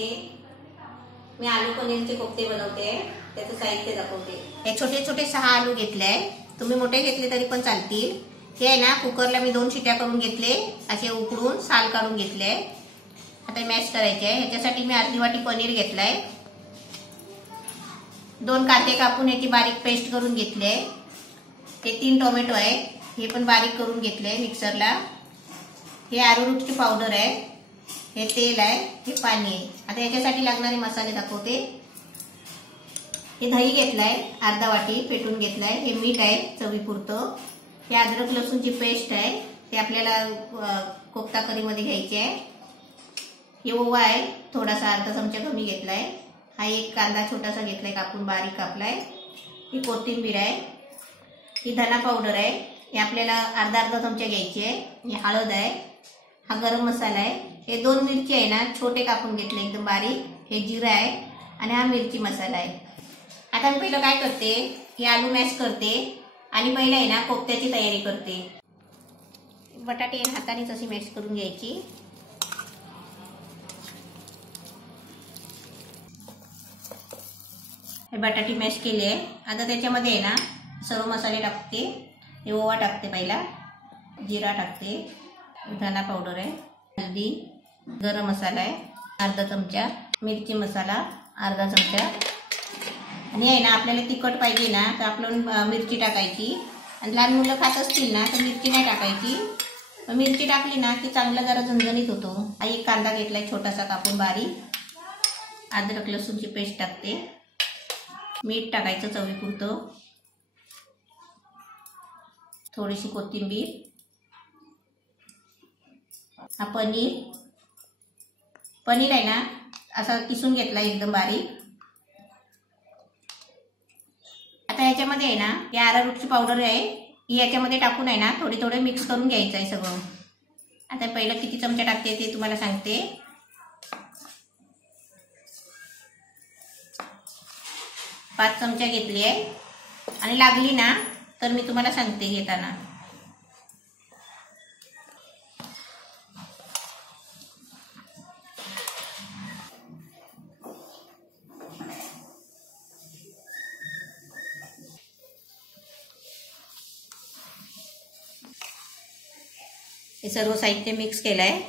कोफ्ते, मी आलू पनीरचे कोफ्ते बनवते। त्याचं साहित्य दाखवते। हे छोटे छोटे 6 आलू घेतले, तुम्ही मोठे घेतले तरी पण चालतील। हे आहे ना कुकरला मी 2 शिट्या करून घेतले, असे उकडून साल काढून घेतले। आता मॅश करायचे आहे। ह्याच्यासाठी मी अर्धी वाटी पनीर घेतलाय, 2 कांदे कापून याची बारीक पेस्ट करून घेतले, हे 3 टोमॅटो आहे, हे पण बारीक करून घेतले मिक्सरला। हे अरेरूटची पावडर आहे, हे तेल आहे, हे पाणी आहे। आता याच्यासाठी लागणारे मसाले दाखवते। हे दही घेतलाय अर्धा वाटी फेटून घेतलाय, हे मीठ आहे चवीपुरतं, हे अद्रक लसूणची पेस्ट आहे, ते आपल्याला कोफ्ता करीमध्ये घ्यायचे आहे। हे ओवा आहे थोडासा अर्धा चमचा कमी घेतलाय, हा एक कांदा छोटासा घेतलाय कापून बारीक कापलाय, ही कोथिंबीर आहे, ही धना पावडर आहे, हे आपल्याला अर्धा चमचा घ्यायची आहे, ही हळद आहे, हा गरम मसाला आहे, हे 2 मिरची आहे ना छोटे कापून घेतले एकदम बारीक, हे जिरा आहे आणि हा मिरची मसाला आहे। आता मी पहिलं काय करते, हे आलू मॅश करते आणि पहिलं आहे ना कोफ्त्याची तयारी करते। बटाटे हातानेच अशी मॅश करून घ्यायची। हे बटाटे मॅश केले आहे। आता त्याच्यामध्ये आहे ना सर्व मसाले टाकते, हे ओवा टाकते, पहिला जिरा टाकते, धना पावडर आहे, हळदी, गरम मसाला आहे अर्धा चमचा, मिरची मसाला अर्धा चमचा, आणि आहे ना आपल्याला तिखट पाहिजे ना तर आपण मिरची टाकायची, आणि लहान मुलं खात असतील ना तर मिरची नाही टाकायची, मिरची टाकली ना की चांगला जरा झणझणीत होतो। हा एक कांदा घेतलाय छोटासा कापून बारीक, अद्रक लसूणची पेस्ट टाकते, मीठ टाकायचं चवीपुरतं, थोडीशी कोथिंबीर, हा पनीर आहे ना असा किसून घेतला एकदम बारीक। आता याच्यामध्ये आहे ना ही अरेरूटची पावडर आहे, ही याच्यामध्ये टाकून आहे ना थोडे मिक्स करून घ्यायचं आहे सगळं। आता पहिलं किती चमचा टाकते ते तुम्हाला सांगते, 5 चमचा घेतली आहे, आणि लागली ना तर मी तुम्हाला सांगते घेताना। हे सर्व साहित्य मिक्स केलं आहे।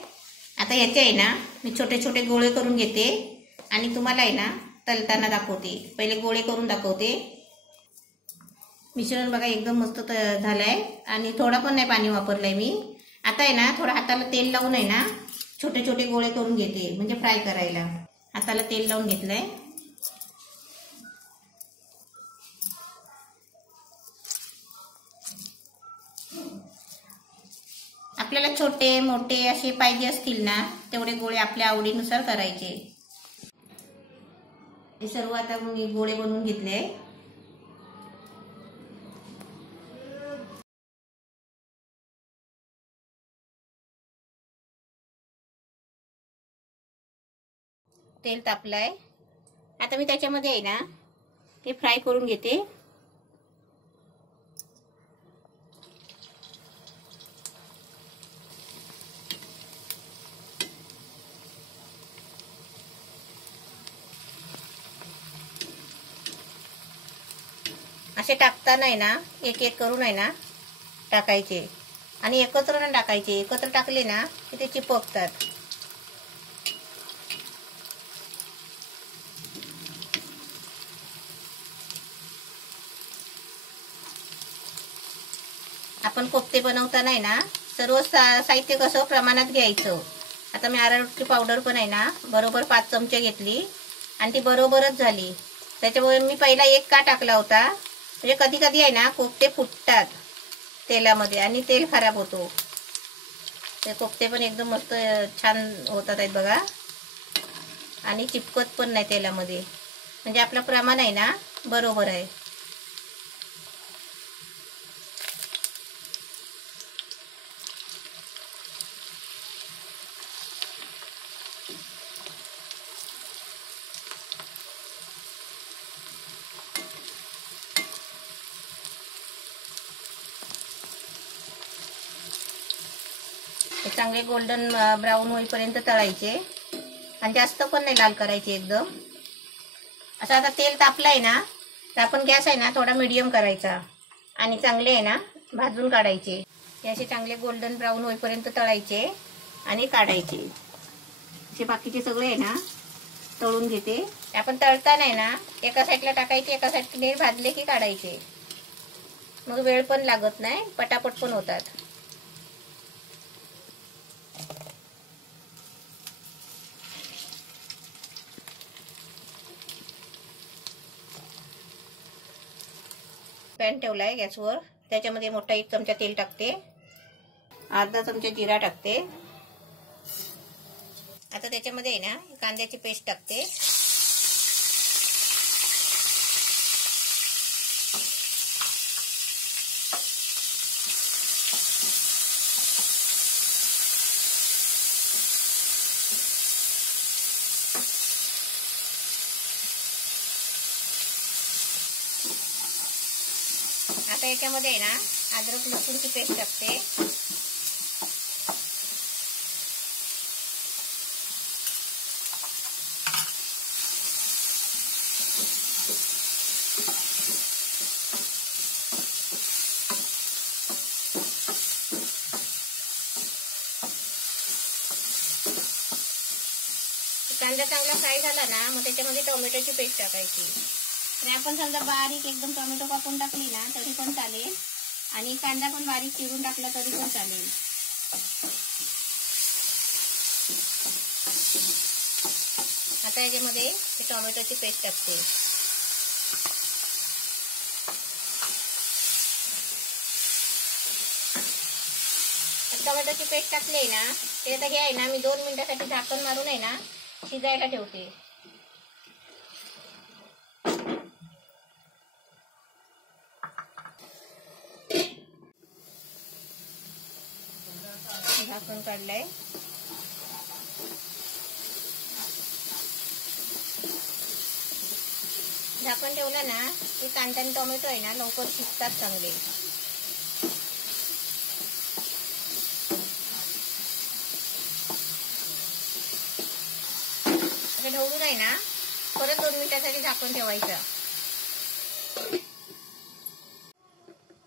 आता याचे आहे ना मी छोटे छोटे गोळे करून घेते आणि तुम्हाला आहे ना तळताना दाखवते। पहिले गोळे करून दाखवते। मिश्रण बघा एकदम मस्त झालंय, आणि थोडा पण नाही पाणी वापरलंय मी। आता आहे ना थोडा हाताला तेल लावून आहे ना छोटे छोटे गोळे करून घेते, म्हणजे फ्राय करायला। हाताला तेल लावून घेतलंय, आपल्याला छोटे मोठे असे पाहिजे असतील ना तेवढे गोळे आपल्या आवडीनुसार करायचे। हे सर्व आता मी गोळे बनवून घेतले। तेल तापलंय, आता मी त्याच्यामध्ये आहे ना हे फ्राय करून घेते। असे टाकताना आहे ना एक एक करून आहे ना टाकायचे, आणि एकत्र नाही टाकायचे, एकत्र टाकले ना की ते चिपकतात। आपण कोफ्ते बनवताना आहे ना सर्व साहित्य कसं प्रमाणात घ्यायचं। आता मी अरेरूटची पावडर पण आहे ना बरोबर 5 चमचे घेतली, आणि ती बरोबरच झाली। त्याच्यामुळे मी पहिला 1 का टाकला होता, म्हणजे कधी कधी आहे ना कोफ्ते फुटतात तेलामध्ये आणि तेल खराब होतो। ते कोफ्ते पण एकदम मस्त छान होतात आहेत बघा, आणि चिपकत पण नाही तेलामध्ये, म्हणजे आपलं प्रमाण आहे ना बरोबर आहे। चांगले गोल्डन ब्राऊन होईपर्यंत तळायचे। आणि जास्त पण नाही लाल करायची एकदम. असं आता तेल तापलंय ना, तर आपण गॅस आहे ना थोडा मीडियम करायचा आणि चांगले आहे ना भाजून काढायचे. हे असे चांगले गोल्डन ब्राऊन होईपर्यंत तळायचे आणि काढायचे. असे बाकीचे सगळे आहे ना तळून घेते. आपण तळताना आहे ना एका साईडला टाकायचे, एका साईडने भाजले की काढायचे. मग वेळ पण लागत नाही, पटापट पण होतात. पॅन ठेवलाय गॅसवर, त्याच्यामध्ये मोठा 1 चमचा तेल टाकते, अर्धा चमचा जिरा टाकते. आता त्याच्यामध्ये आहे ना कांद्याची पेस्ट टाकते. आता याच्यामध्ये आहे ना अद्रक लसूणची पेस्ट टाकते. कांदा चांगला फ्राय झाला ना, मग त्याच्यामध्ये टोमॅटोची पेस्ट टाकायची. आणि आपण समजा बारीक एकदम टोमॅटो कापून टाकली ना तरी पण चालेल, आणि कांदा पण बारीक चिरून टाकला तरी पण चालेल. आता याच्यामध्ये टोमॅटोची पेस्ट टाकते. टोमॅटोची पेस्ट टाकली आहे ना, ते आता हे आहे ना मी 2 मिनिटासाठी झाकण मारून आहे ना शिजायला ठेवते. झाकण काढलंय. झाकण ठेवलं ना की कांदा आणि टोमॅटो आहे ना लवकर शिजतात चांगले. ढवळून आहे ना परत 2 मिनिटासाठी झाकण ठेवायचं.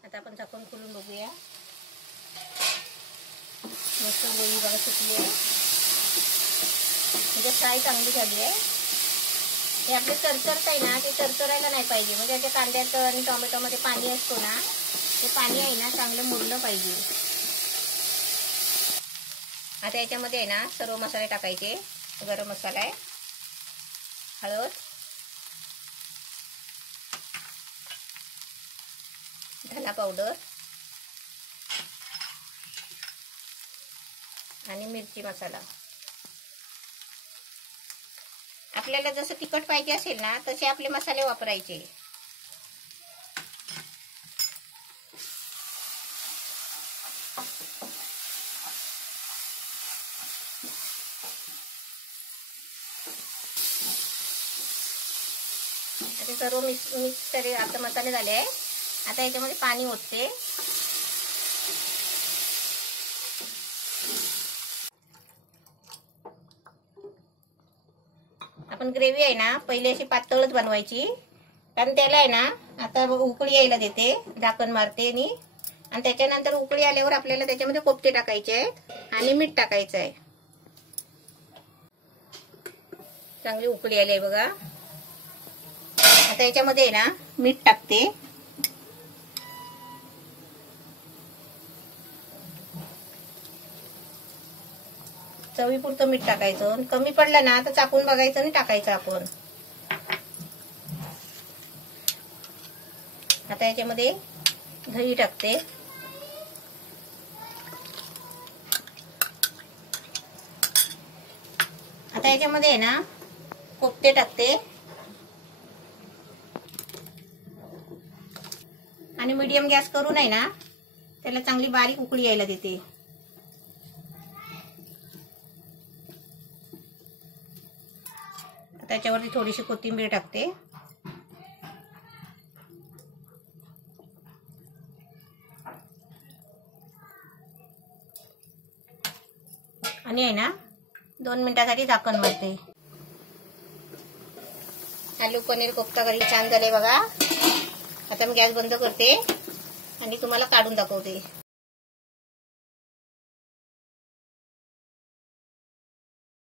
आता आपण झाकण खोलून बघूया. मस्त गोळी बघा सुटली आहे, म्हणजे फ्राय चांगली झाली आहे. हे आपले चरचरत आहे ना, ते चरचरायला नाही पाहिजे. म्हणजे त्या कांद्यात आणि टोमॅटोमध्ये पाणी असतो ना, ते पाणी आहे ना चांगलं मुरलं पाहिजे. आता याच्यामध्ये आहे ना सर्व मसाले टाकायचे. गरम मसाला आहे, हळद, धना पावडर आणि मिरची मसाला. आपल्याला जसं तिखट पाहिजे असेल ना तसे आपले मसाले वापरायचे. आता सर्व मिक्स तरी आता मसाले झाले आहे. आता याच्यामध्ये पाणी ओतते. आपण ग्रेव्ही आहे ना पहिले अशी पातळच बनवायची, कारण त्याला आहे ना आता उकळी यायला देते, झाकण मारते आणि त्याच्यानंतर उकळी आल्यावर आपल्याला त्याच्यामध्ये कोफ्ते टाकायचे आहेत आणि मीठ टाकायचं आहे. चांगली उकळी आली आहे बघा. आता याच्यामध्ये आहे ना मीठ टाकते. चवीपुरतं मीठ टाकायचं. कमी पडलं ना तर चाकून बघायचं आणि टाकायचं आपण. आता याच्यामध्ये दही टाकते. आता याच्यामध्ये आहे ना कोफ्ते टाकते आणि मीडियम गॅस करून आहे ना त्याला चांगली बारीक उकळी यायला देते. त्याच्यावरती थोडीशी कोथिंबीर टाकते. आणि आहे ना 2 मिनिटांसाठी झाकण मारते. आलू पनीर कोफ्ता करी छान झाले बघा. आता मी गॅस बंद करते आणि तुम्हाला काढून दाखवते.